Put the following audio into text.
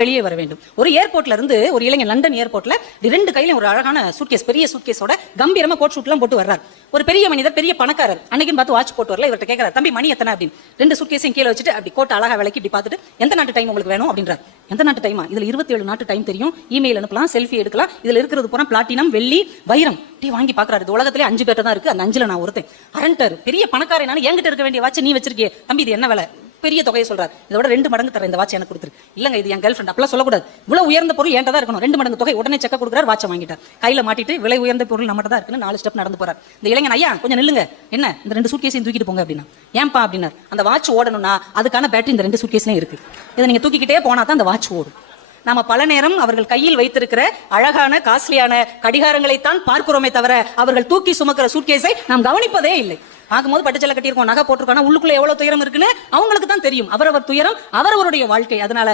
வெளியே வர வேண்டும். ஒரு ஏர்போர்ட்ல இருந்து ஒரு இளைஞன் லண்டன் ஏர்போர்ட்ல 2 கையிலும் ஒரு அழகான சூட்கேஸ், பெரிய சூட்கேஸோட கம்பீரமா கோட் ஷூட்லாம் போட்டு வர்றார். ஒரு பெரிய மனிதர், பெரிய பணக்காரர், அன்னைக்குன்னு பார்த்து வாட்ச் போட்டு வரல. இவர்கிட்ட கேட்கிறார், தம்பி மணி எத்தனை அப்படின்னு. 2 சூட்கேஸையும் கீழே வச்சுட்டு அப்படி கோட்டை அழகா விளக்கி இப்படி பார்த்துட்டு, எந்த நாட்டு டைம் உங்களுக்கு வேணும் அப்படின்றார். எந்த நாட்டு டைமா? இதுல 27 நாட்டு டைம் தெரியும், இமெயில் அனுப்பலாம், செல்ஃபி எடுக்கலாம், இதுல இருக்கிறது பூரா பிளாட்டினம், வெள்ளி, வைரம். டீ வாங்கி பாக்குறாரு. இது உலகத்திலே 5 பேர்ட்ட தான் இருக்கு, அந்த 5ல நான் ஒருத்தன். அரண்டர், பெரிய பணக்காரன், நான் என்கிட்ட இருக்க வேண்டிய வாட்ச் நீ வச்சிருக்கே தம்பி, இது என்ன விலை? பெரிய தொகையை சொல்றாரு. இதோட 2 மடங்கு தர இந்த வாட்ச் எனக்கு கொடுத்துரு. இல்லங்க இது என் கேர்ள் ஃப்ரெண்ட், அப்பலாம் சொல்லக்கூடாது. இவ்வளவு உயர்ந்த பொருள் என்கிட்ட தான் இருக்கணும். 2 மடங்கு தொகை. உடனே செக்க கொடுக்குறாரு, வாட்சை வாங்கிட்டார். கையில மாட்டிட்டு விலை உயர்ந்த பொருள் நம்மகிட்ட தான் இருக்குன்னு 4 ஸ்டெப் நடந்து போறார். இந்த இளைஞன், ஐயா கொஞ்சம் நில்லுங்க, என்ன இந்த 2 சூட்கேஸையும் தூக்கிட்டு போங்க அப்படின்னா. ஏன்பா அப்படின்னார். அந்த வாட்ச் ஓடணும்னா அதுக்கான பேட்டரி இந்த 2 சூட்கேஸ்லயும் இருக்கு. இதை நீங்க தூக்கிக்கிட்டே போனா தான் அந்த வாட்ச் ஓடும். நாம பல நேரம் அவர்கள் கையில் வைத்திருக்கிற அழகான காஸ்ட்லியான கடிகாரங்களைத்தான் பார்க்கிறோமே தவிர அவர்கள் தூக்கி சுமக்கிற சூட்கேஸை நாம் கவனிப்பதே இல்லை. பார்க்கும்போது பட்டுச்சலை கட்டியிருக்கோம், நகை போட்டிருக்கோம், உள்ளுக்குள்ள எவ்வளவு துயரம் இருக்குன்னு அவங்களுக்கு தான் தெரியும். அவரவர் துயரம் அவரவருடைய வாழ்க்கை. அதனால